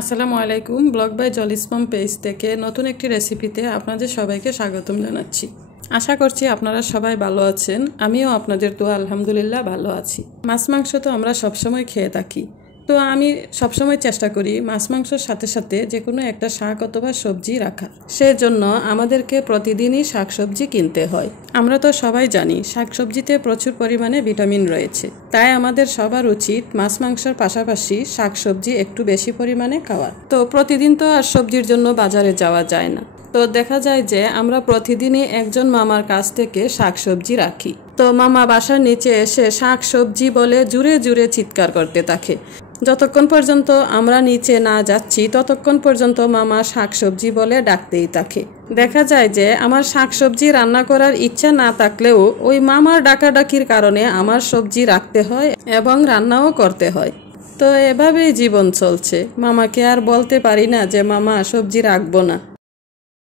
আসসালামু আলাইকুম। Blog by জলিসমম page থেকে নতুন একটি রেসিপিতে আপনাদের সবাইকে স্বাগতম জানাচ্ছি। আশা করছি আপনারা সবাই ভালো আছেন। আমিও আপনাদের দোয়া আলহামদুলিল্লাহ ভালো আছি। মাছ মাংস তো আমরা সবসময় খেয়ে থাকি, তো আমি সবসময় চেষ্টা করি মাছ মাংসর সাথে সাথে যে কোনো একটা শাক অথবা সবজি রাখা। সেজন্য আমাদেরকে প্রতিদিনই শাকসবজি কিনতে হয়। আমরা তো সবাই জানি শাকসবজিতে প্রচুর পরিমাণে ভিটামিন রয়েছে, তাই আমাদের সবার উচিত মাছ মাংসের পাশাপাশি শাকসবজি একটু বেশি পরিমাণে খাওয়া। তো প্রতিদিন তো আর সবজির জন্য বাজারে যাওয়া যায় না, তো দেখা যায় যে আমরা প্রতিদিনই একজন মামার কাছ থেকে শাকসবজি রাখি। তো মামা বাসার নিচে এসে শাকসবজি বলে জুড়ে জুড়ে চিৎকার করতে থাকে। যতক্ষণ পর্যন্ত আমরা নিচে না যাচ্ছি ততক্ষণ পর্যন্ত মামা শাকসবজি বলে ডাকতেই থাকে। দেখা যায় যে আমার শাকসবজি রান্না করার ইচ্ছা না থাকলেও ওই মামার ডাকাডাকির কারণে আমার সবজি রাখতে হয় এবং রান্নাও করতে হয়। তো এভাবেই জীবন চলছে। মামাকে আর বলতে পারি না যে মামা সবজি রাখবো না।